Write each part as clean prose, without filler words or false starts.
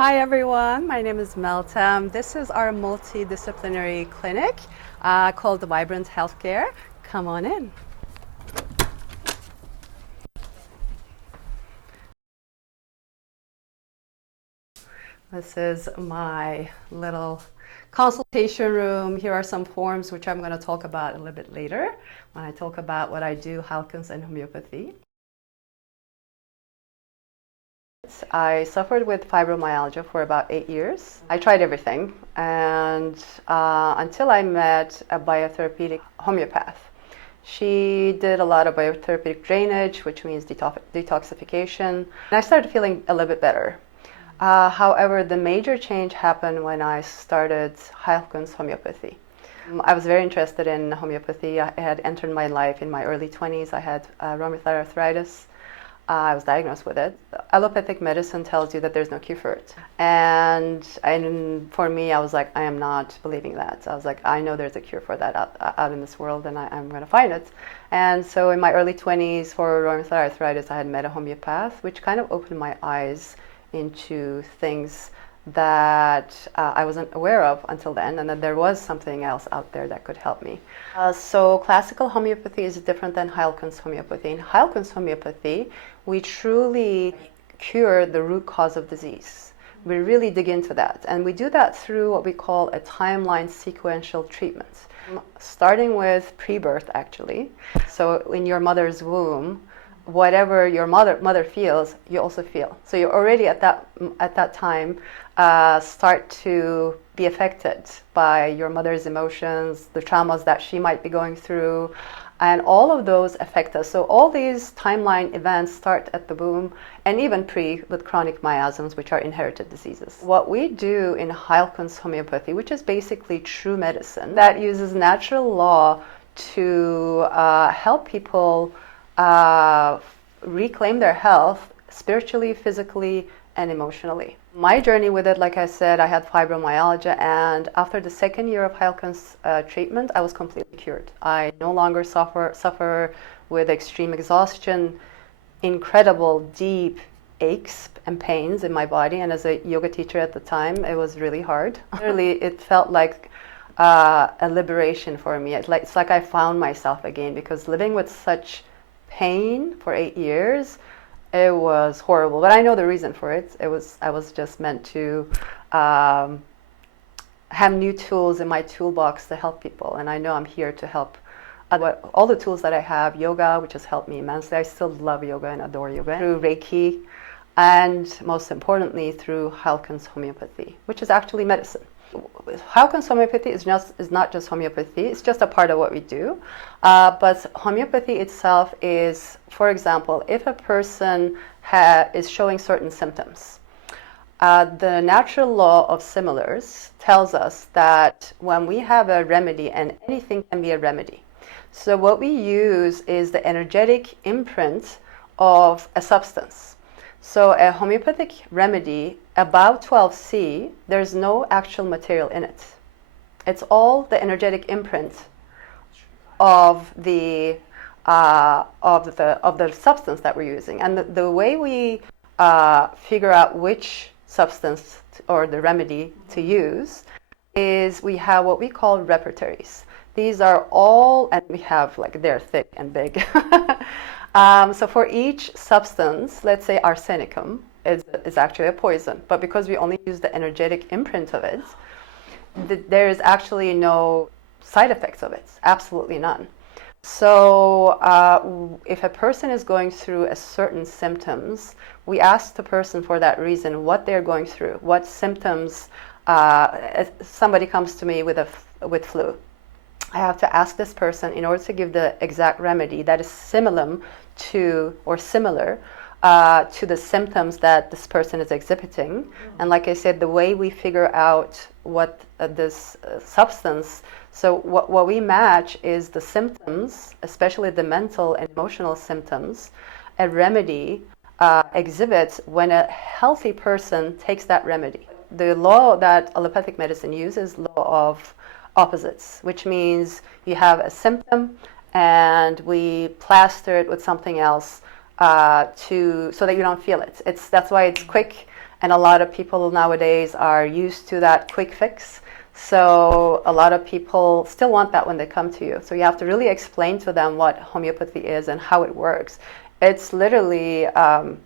Hi everyone, my name is Meltem. This is our multidisciplinary clinic called the Vibrant Healthcare. Come on in. This is my little consultation room. Here are some forms which I'm going to talk about a little bit later when I talk about what I do, Halkins and homeopathy. I suffered with fibromyalgia for about 8 years. I tried everything, and until I met a biotherapeutic homeopath. She did a lot of biotherapeutic drainage, which means detoxification, and I started feeling a little bit better. However, the major change happened when I started Halkins homeopathy. I was very interested in homeopathy. I had entered my life in my early 20s. I had rheumatoid arthritis. I was diagnosed with it. Allopathic medicine tells you that there's no cure for it. And for me, I was like, I am not believing that. I was like, I know there's a cure for that out in this world, and I'm going to find it. And so in my early 20s, for rheumatoid arthritis, I had met a homeopath, which kind of opened my eyes into things that I wasn't aware of until then, and that there was something else out there that could help me. So classical homeopathy is different than Halkins homeopathy. In Halkins homeopathy, we truly cure the root cause of disease. We really dig into that, and we do that through what we call a timeline sequential treatment, starting with pre-birth actually. So in your mother's womb, whatever your mother feels, you also feel. So you're already at that time start to be affected by your mother's emotions, the traumas that she might be going through, and all of those affect us. So all these timeline events start at the womb, and even pre with chronic miasms, which are inherited diseases. What we do in Halkins homeopathy, which is basically true medicine that uses natural law to help people reclaim their health spiritually, physically, and emotionally. My journey with it, like I said, I had fibromyalgia, and after the second year of Halkins treatment, I was completely cured. I no longer suffer with extreme exhaustion, incredible deep aches and pains in my body, and as a yoga teacher at the time, it was really hard. Literally, it felt like a liberation for me. It's like I found myself again, because living with such pain for 8 years, it was horrible. But I know the reason for it. I was just meant to have new tools in my toolbox to help people, and I know I'm here to help. All the tools that I have, yoga, which has helped me immensely. I still love yoga and adore yoga. Through Reiki, and most importantly through Halkins homeopathy, which is actually medicine. Halkins homeopathy is not just homeopathy, it's just a part of what we do. But homeopathy itself is, for example, if a person is showing certain symptoms, the natural law of similars tells us that when we have a remedy, and anything can be a remedy, so what we use is the energetic imprint of a substance. So a homeopathic remedy above 12C, there's no actual material in it. It's all the energetic imprint of the substance that we're using. And the way we figure out which substance or the remedy to use is we have what we call repertories. These are all, and we have they're thick and big. So for each substance, let's say arsenicum is actually a poison, but because we only use the energetic imprint of it, there is actually no side effects of it, absolutely none. So if a person is going through a certain symptoms, we ask the person for that reason what they're going through, what symptoms. Somebody comes to me with flu. I have to ask this person, in order to give the exact remedy that is similar to the symptoms that this person is exhibiting. And like I said, the way we figure out what this substance, so what we match is the symptoms, especially the mental and emotional symptoms, a remedy exhibits when a healthy person takes that remedy. The law that allopathic medicine uses, law of opposites, which means you have a symptom and we plaster it with something else so that you don't feel it. That's why it's quick And a lot of people nowadays are used to that quick fix. So a lot of people still want that when they come to you. So you have to really explain to them what homeopathy is and how it works. It's literally, I'm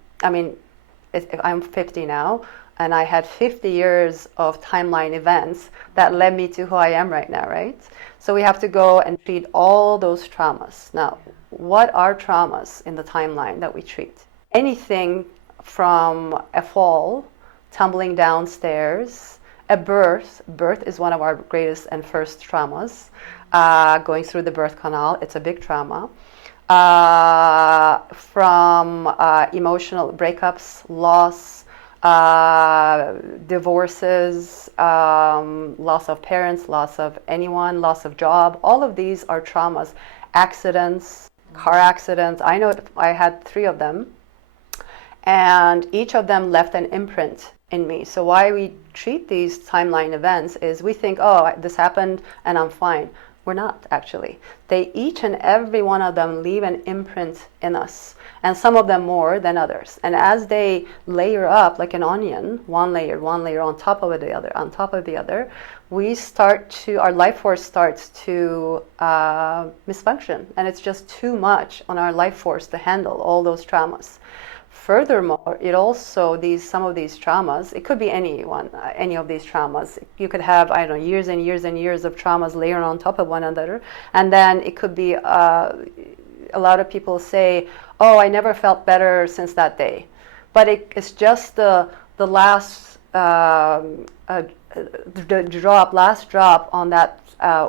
50 now, and I had 50 years of timeline events that led me to who I am right now, right? So we have to go and treat all those traumas. Now, what are traumas in the timeline that we treat? Anything from a fall, tumbling downstairs, a birth is one of our greatest and first traumas. Going through the birth canal, it's a big trauma. From emotional breakups, loss, divorces, loss of parents, loss of anyone, loss of job, all of these are traumas. Accidents, car accidents, I know I had 3 of them, and each of them left an imprint in me. So why we treat these timeline events is we think, oh, this happened and I'm fine. We're not, actually. They, each and every one of them, leave an imprint in us, and some of them more than others. And as they layer up like an onion, one layer on top of the other, on top of the other, our life force starts to misfunction, and it's just too much on our life force to handle all those traumas. Furthermore, some of these traumas, it could be any of these traumas. You could have, years and years and years of traumas layered on top of one another. And then it could be, a lot of people say, oh, I never felt better since that day. But it's just the last last drop on that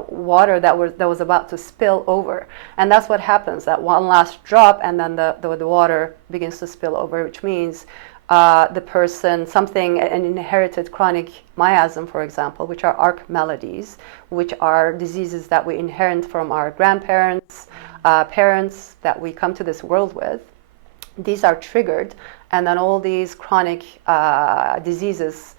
water that was about to spill over. And that's what happens, that one last drop, and then the water begins to spill over, which means the person, an inherited chronic miasm, for example, which are arc maladies, which are diseases that we inherit from our grandparents, parents that we come to this world with. These are triggered, and then all these chronic diseases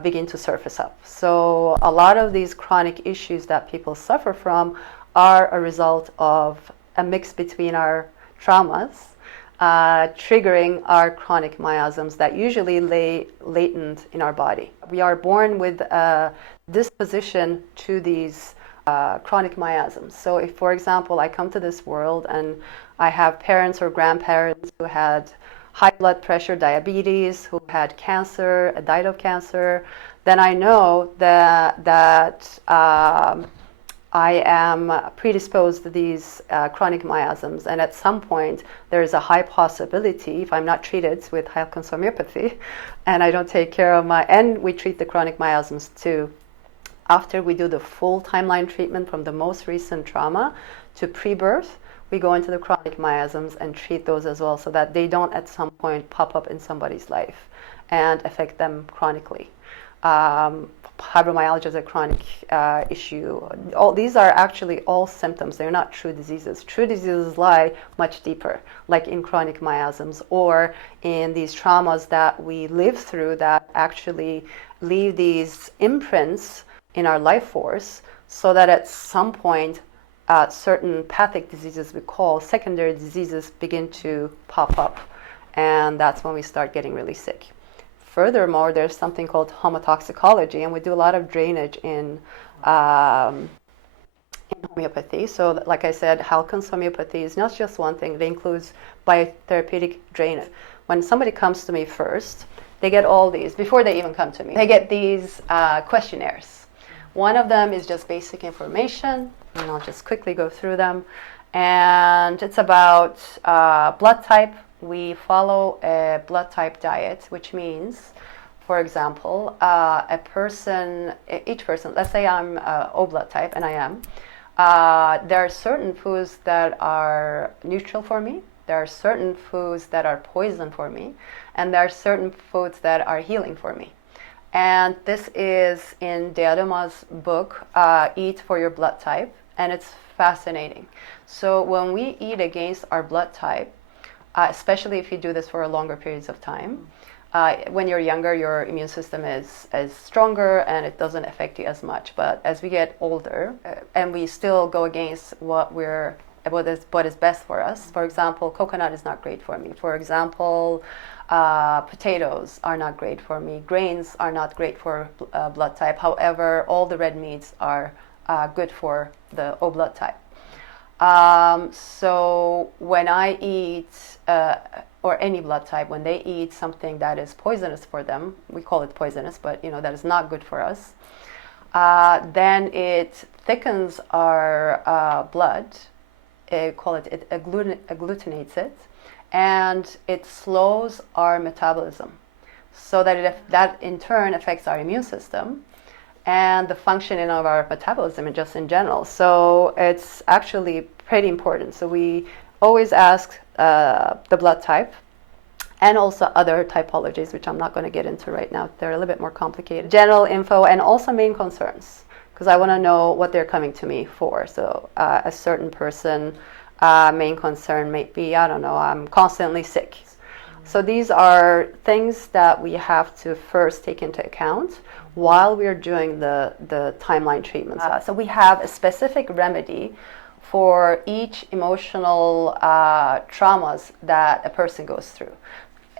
begin to surface up. So a lot of these chronic issues that people suffer from are a result of a mix between our traumas, triggering our chronic miasms that usually lay latent in our body. We are born with a disposition to these chronic miasms. So if, for example, I come to this world and I have parents or grandparents who had high blood pressure, diabetes, who had cancer, died of cancer, then I know that I am predisposed to these chronic miasms, and at some point there is a high possibility, if I'm not treated with homeopathy, and I don't take care of and we treat the chronic miasms too. After we do the full timeline treatment from the most recent trauma to pre-birth, we go into the chronic miasms and treat those as well, so that they don't at some point pop up in somebody's life and affect them chronically. Fibromyalgia is a chronic issue. These are actually all symptoms. They're not true diseases. True diseases lie much deeper, like in chronic miasms or in these traumas that we live through that actually leave these imprints in our life force, so that at some point certain pathic diseases we call secondary diseases begin to pop up, and that's when we start getting really sick. Furthermore, there's something called homotoxicology, and we do a lot of drainage in homeopathy. So like I said, Halcon's homeopathy is not just one thing. It includes biotherapeutic drainage. When somebody comes to me first, they get all these, before they even come to me, they get these questionnaires. One of them is just basic information, and I'll just quickly go through them. And it's about blood type. We follow a blood type diet, which means, for example, each person, let's say I'm O blood type, and I am, there are certain foods that are neutral for me, there are certain foods that are poison for me, and there are certain foods that are healing for me. And this is in Deadama's book, Eat for Your Blood Type, and it's fascinating. So when we eat against our blood type, especially if you do this for longer periods of time, when you're younger, your immune system is stronger and it doesn't affect you as much. But as we get older, and we still go against what we're what is best for us. For example, coconut is not great for me. For example, potatoes are not great for me. Grains are not great for blood type. However, all the red meats are good for the O blood type. So when I eat, or any blood type, when they eat something that is poisonous for them, we call it poisonous, but that is not good for us, then it thickens our blood. It agglutinates it, and it slows our metabolism, so that in turn affects our immune system and the functioning of our metabolism and just in general. So it's actually pretty important. So we always ask the blood type, and also other typologies, which I'm not going to get into right now. They're a little bit more complicated. General info, and also main concerns, because I want to know what they're coming to me for. So a certain person, main concern might be, I don't know, I'm constantly sick. So these are things that we have to first take into account while we're doing the timeline treatments. So we have a specific remedy for each emotional traumas that a person goes through.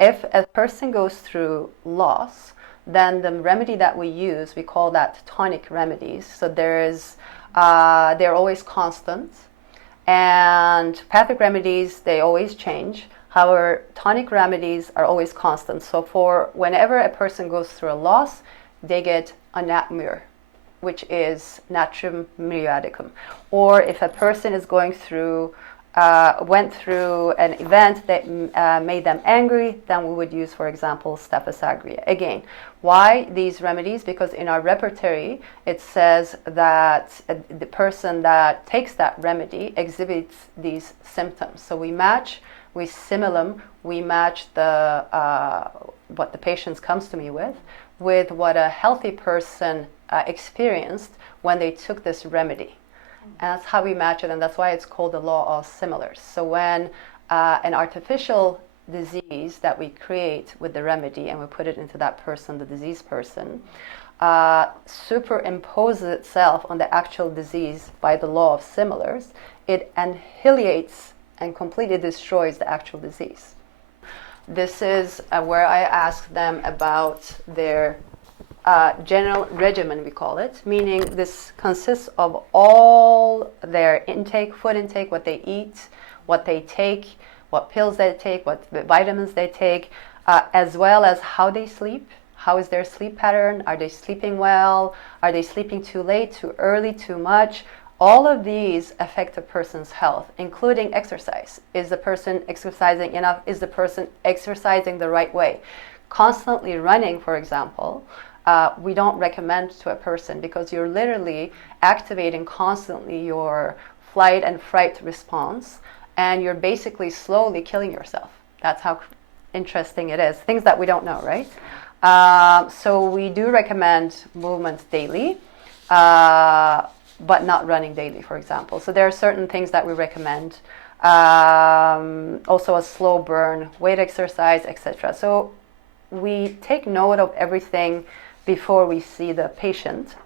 If a person goes through loss, then the remedy that we use, we call that tonic remedies. So they're always constant, and pathic remedies, they always change. However, tonic remedies are always constant. So for whenever a person goes through a loss, they get a natmur, which is natrium muriaticum. Or if a person is went through an event that made them angry, then we would use, for example, staphysagria. Again, why these remedies? Because in our repertory, it says that the person that takes that remedy exhibits these symptoms. So we match what the patient comes to me with what a healthy person experienced when they took this remedy. And that's how we match it, and that's why it's called the law of similars. So when an artificial disease that we create with the remedy and we put it into that person, the diseased person, superimposes itself on the actual disease by the law of similars, it annihilates and completely destroys the actual disease. This is where I ask them about their general regimen, we call it, meaning this consists of all their food intake, what they eat, what they take, what pills they take, what vitamins they take, as well as how they sleep. How is their sleep pattern? Are they sleeping well? Are they sleeping too late, too early, too much? All of these affect a person's health, including exercise. Is the person exercising enough? Is the person exercising the right way? Constantly running, for example, we don't recommend to a person, because you're literally activating constantly your flight and fright response, and you're basically slowly killing yourself. That's how interesting it is. Things that we don't know, right? So we do recommend movement daily, but not running daily, for example. So there are certain things that we recommend. Also a slow burn, weight exercise, etc. So we take note of everything before we see the patient,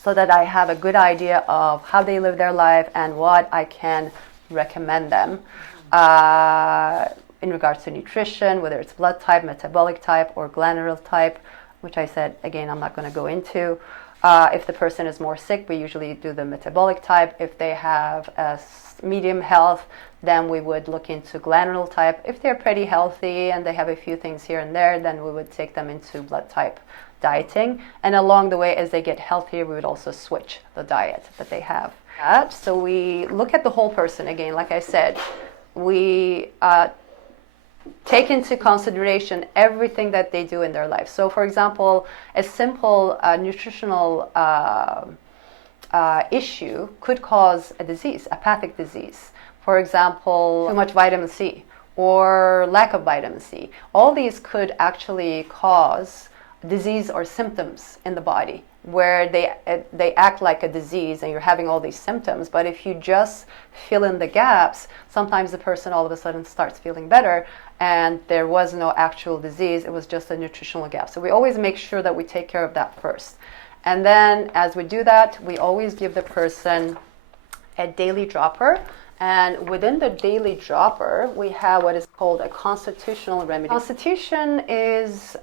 so that I have a good idea of how they live their life and what I can recommend them in regards to nutrition, whether it's blood type, metabolic type, or glandular type, which I said, again, I'm not going to go into. If the person is more sick, we usually do the metabolic type. If they have a medium health, then we would look into glandular type. If they're pretty healthy and they have a few things here and there, then we would take them into blood type dieting. And along the way, as they get healthier, we would also switch the diet that they have. So we look at the whole person. Again, like I said, we take into consideration everything that they do in their life. So for example, a simple nutritional issue could cause a disease, a pathic disease. For example, too much vitamin C or lack of vitamin C. All these could actually cause disease or symptoms in the body, where they act like a disease and you're having all these symptoms. But if you just fill in the gaps, sometimes the person all of a sudden starts feeling better and there was no actual disease, it was just a nutritional gap. So we always make sure that we take care of that first. And then as we do that, we always give the person a daily dropper And within the daily dropper, we have what is called a constitutional remedy. Constitution is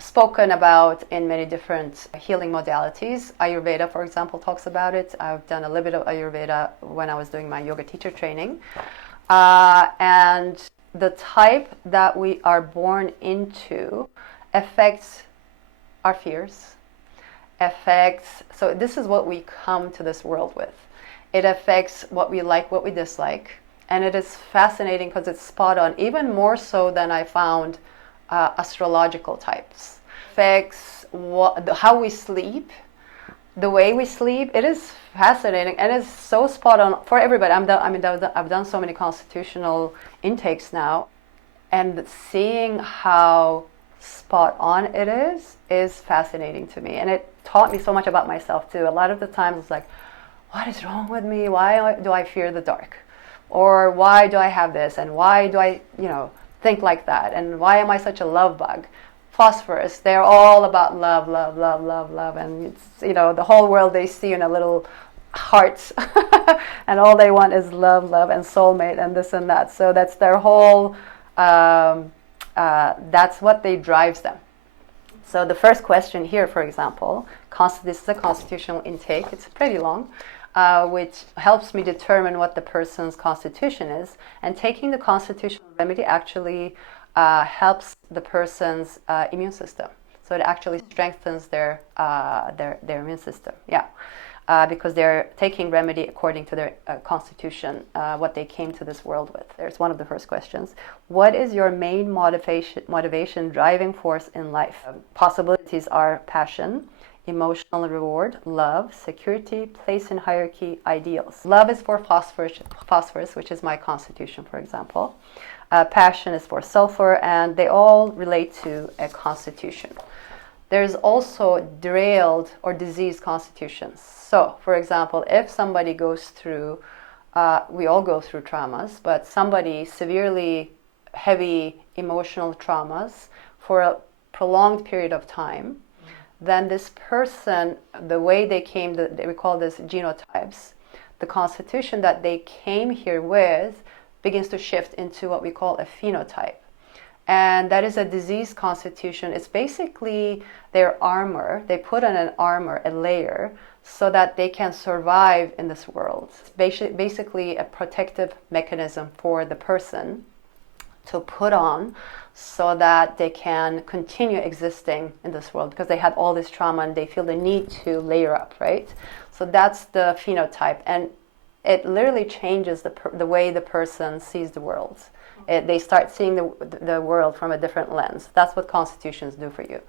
spoken about in many different healing modalities. Ayurveda, for example, talks about it. I've done a little bit of Ayurveda when I was doing my yoga teacher training. And the type that we are born into affects our fears, so this is what we come to this world with. It affects what we like, what we dislike, and it is fascinating because it's spot on, even more so than I found astrological types. Affects how we sleep, the way we sleep. It is fascinating and it's so spot on for everybody. I've done so many constitutional intakes now, and seeing how spot on it is fascinating to me, and it taught me so much about myself too. A lot of the times it's like, what is wrong with me? Why do I fear the dark? Or why do I have this? And why do I, think like that? And why am I such a love bug? Phosphorus, they're all about love, love, love, love, love. And it's, the whole world they see in a little hearts. And all they want is love, love, and soulmate and this and that. So that's their whole, that's what drives them. So the first question here, for example, this is a constitutional intake. It's pretty long. Which helps me determine what the person's constitution is. And taking the constitutional remedy actually helps the person's immune system. So it actually strengthens their immune system. Yeah, because they're taking remedy according to their constitution, what they came to this world with. There's one of the first questions. What is your main motivation, driving force in life? Possibilities are passion, emotional reward, love, security, place in hierarchy, ideals. Love is for phosphorus, which is my constitution, for example. Passion is for sulfur, and they all relate to a constitution. There's also derailed or diseased constitutions. So, for example, if somebody goes through, we all go through traumas, but somebody severely heavy emotional traumas for a prolonged period of time, then this person, the way they came, we call this genotypes, the constitution that they came here with begins to shift into what we call a phenotype. And that is a diseased constitution. It's basically their armor. They put on an armor, a layer, so that they can survive in this world. It's basically a protective mechanism for the person to put on so that they can continue existing in this world, because they had all this trauma and they feel the need to layer up, right? So that's the phenotype, and it literally changes the way the person sees the world. They start seeing the world from a different lens. That's what constitutions do for you.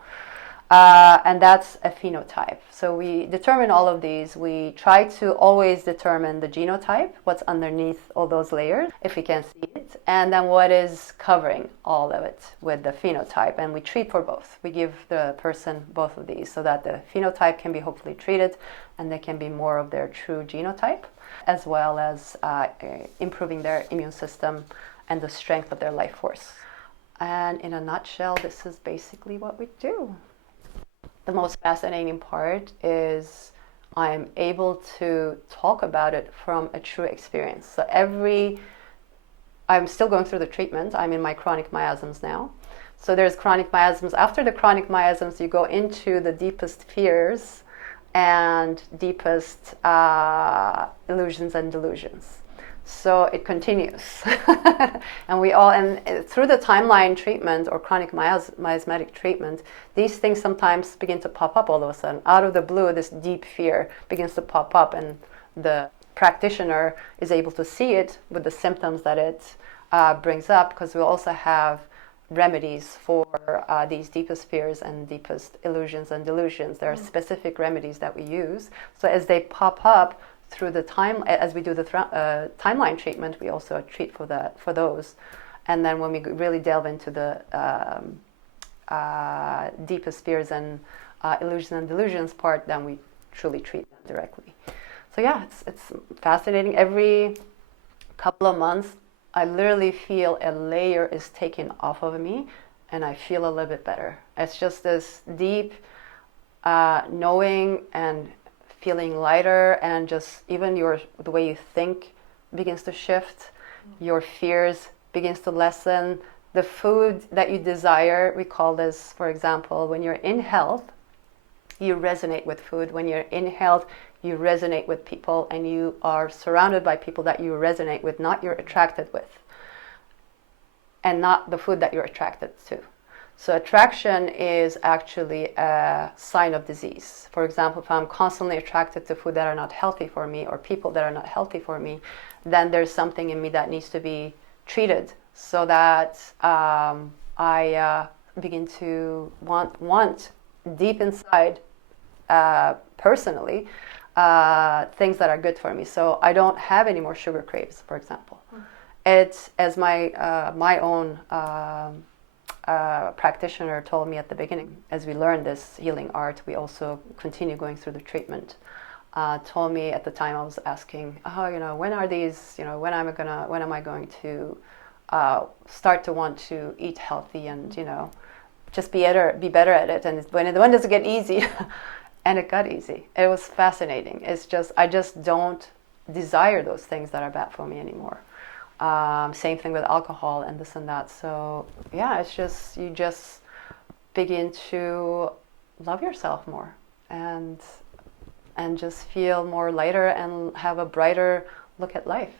And that's a phenotype. So we determine all of these. We try to always determine the genotype, what's underneath all those layers, if we can see it, and then what is covering all of it with the phenotype. And we treat for both. We give the person both of these so that the phenotype can be hopefully treated and they can be more of their true genotype, as well as improving their immune system and the strength of their life force. And in a nutshell, this is basically what we do. The most fascinating part is I'm able to talk about it from a true experience. So I'm still going through the treatment. I'm in my chronic miasms now. So there's chronic miasms. After the chronic miasms, you go into the deepest fears and deepest illusions and delusions. So it continues. And through the timeline treatment or chronic miasmatic treatment, these things sometimes begin to pop up all of a sudden. Out of the blue, this deep fear begins to pop up, and the practitioner is able to see it with the symptoms that it brings up, because we also have remedies for these deepest fears and deepest illusions and delusions. There are specific remedies that we use. So as they pop up, through the time, as we do the timeline treatment, we also treat for those, and then when we really delve into the deepest fears and illusions and delusions part, then we truly treat them directly. So yeah, it's fascinating. Every couple of months, I literally feel a layer is taken off of me, and I feel a little bit better. It's just this deep knowing and feeling lighter, and just even the way you think begins to shift, your fears begins to lessen, the food that you desire, we call this, for example, when you're in health, you resonate with food. When you're in health, you resonate with people, and you are surrounded by people that you resonate with, not you're attracted with, and not the food that you're attracted to. So attraction is actually a sign of disease. For example, if I'm constantly attracted to food that are not healthy for me, or people that are not healthy for me, then there's something in me that needs to be treated, so that I begin to want deep inside, personally, things that are good for me. So I don't have any more sugar craves, for example. It's, as my own practitioner told me at the beginning, as we learn this healing art, we also continue going through the treatment. Told me at the time, I was asking, when are these, when am I going to start to want to eat healthy and, just be better at it. And when does it get easy? And it got easy. It was fascinating. It's just, I just don't desire those things that are bad for me anymore. Same thing with alcohol and this and that. So yeah, it's just, you just begin to love yourself more and just feel more lighter and have a brighter look at life.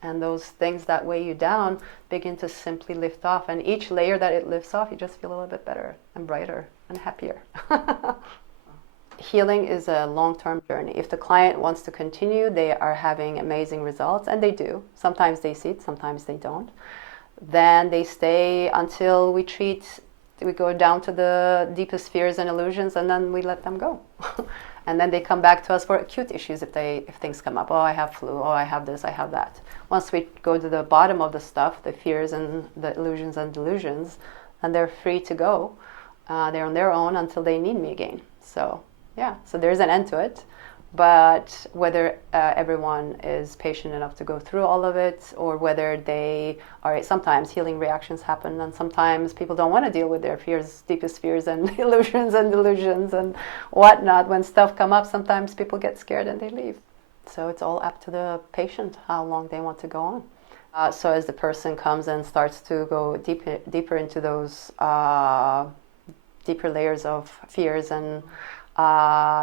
And those things that weigh you down begin to simply lift off. And each layer that it lifts off, you just feel a little bit better and brighter and happier. Healing is a long-term journey. If the client wants to continue, they are having amazing results, and they do. Sometimes they see it, sometimes they don't. Then they stay until we go down to the deepest fears and illusions, and then we let them go. And then they come back to us for acute issues if things come up. Oh, I have flu. Oh, I have this, I have that. Once we go to the bottom of the stuff, the fears and the illusions and delusions, and they're free to go. They're on their own until they need me again. So yeah, so there's an end to it. But whether everyone is patient enough to go through all of it, or whether sometimes healing reactions happen, and sometimes people don't want to deal with their fears, deepest fears and illusions and delusions and whatnot. When stuff come up, sometimes people get scared and they leave. So it's all up to the patient how long they want to go on. So as the person comes and starts to go deeper into those deeper layers of fears and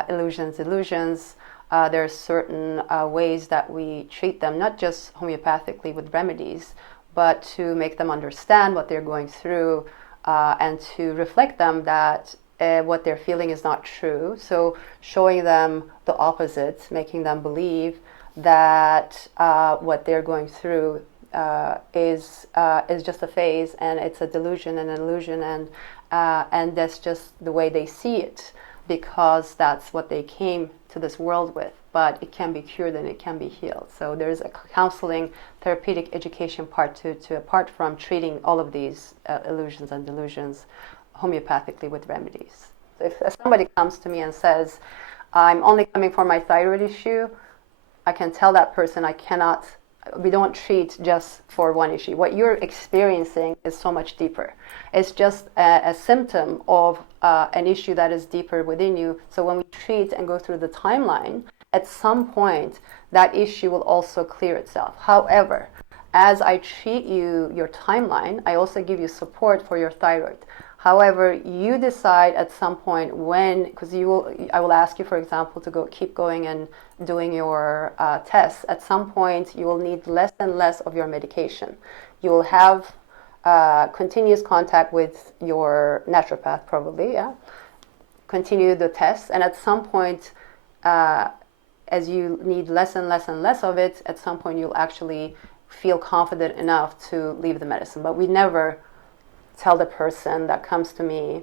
illusions, there are certain ways that we treat them, not just homeopathically with remedies, but to make them understand what they're going through, and to reflect them that what they're feeling is not true. So showing them the opposite, making them believe that what they're going through is just a phase, and it's a delusion and an illusion, and that's just the way they see it, because that's what they came to this world with. But it can be cured and it can be healed. So there's a counseling, therapeutic education part to apart from treating all of these illusions and delusions homeopathically with remedies. If somebody comes to me and says, I'm only coming for my thyroid issue, I can tell that person we don't treat just for one issue. What you're experiencing is so much deeper. It's just a symptom of an issue that is deeper within you. So when we treat and go through the timeline, at some point, that issue will also clear itself. However, as I treat your timeline, I also give you support for your thyroid. However, you decide at some point when, because I will ask you, for example, to keep going and doing your tests. At some point, you will need less and less of your medication. You will have continuous contact with your naturopath, probably, yeah. Continue the tests, and at some point, as you need less and less and less of it, at some point you'll actually feel confident enough to leave the medicine. But we never tell the person that comes to me,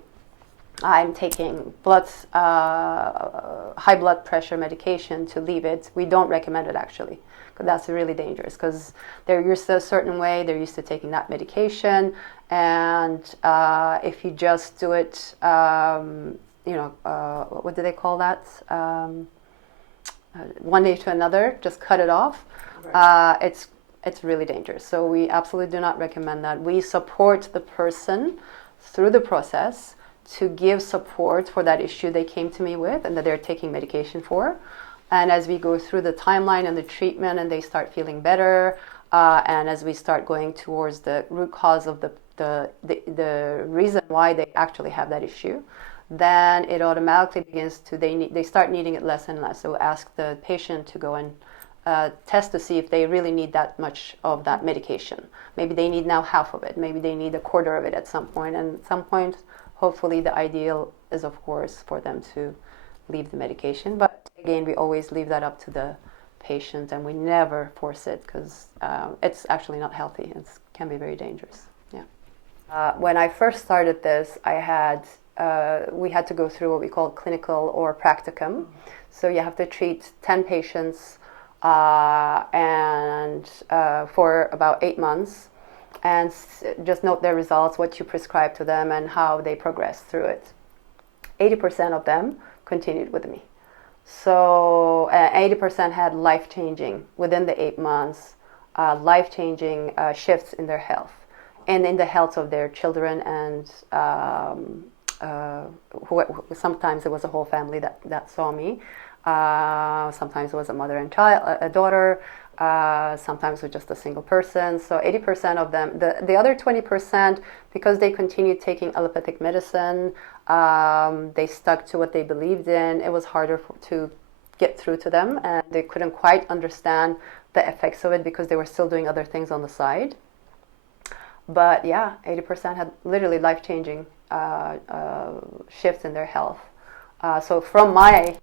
I'm taking high blood pressure medication, to leave it. We don't recommend it, actually, because that's really dangerous, because they're used to a certain way, they're used to taking that medication, and if you just do it, what do they call that? One day to another, just cut it off, right. It's really dangerous. So we absolutely do not recommend that. We support the person through the process to give support for that issue they came to me with and that they're taking medication for. And as we go through the timeline and the treatment and they start feeling better, and as we start going towards the root cause of the reason why they actually have that issue, then it automatically begins to, they start needing it less and less. So ask the patient to go and test to see if they really need that much of that medication. Maybe they need now half of it. Maybe they need a quarter of it at some point. And at some point, hopefully the ideal is, of course, for them to leave the medication. But again, we always leave that up to the patient, and we never force it, because it's actually not healthy. It can be very dangerous. Yeah. When I first started this, we had to go through what we call clinical or practicum. So you have to treat 10 patients and for about 8 months, and just note their results, what you prescribe to them, and how they progress through it. 80% of them continued with me. So 80% had life-changing, within the 8 months, life-changing shifts in their health and in the health of their children, and sometimes it was a whole family that saw me. Sometimes it was a mother and child, a daughter. Sometimes it was just a single person. So 80% of them. The other 20%, because they continued taking allopathic medicine, they stuck to what they believed in. It was harder to get through to them, and they couldn't quite understand the effects of it because they were still doing other things on the side. But yeah, 80% had literally life-changing shifts in their health. So from my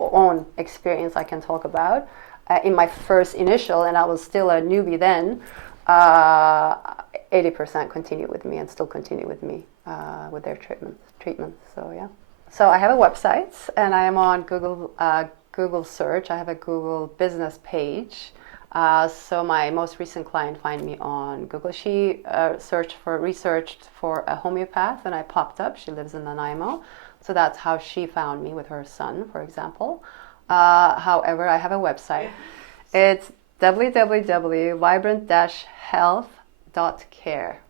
own experience, I can talk about in my first initial, and I was still a newbie then, 80% continued with me and still continue with me with their treatment. So yeah. So I have a website, and I am on Google search. I have a Google business page. So my most recent client find me on Google. She researched for a homeopath, and I popped up. She lives in Nanaimo. So that's how she found me, with her son, for example. However, I have a website. It's www.vibrant-health.care.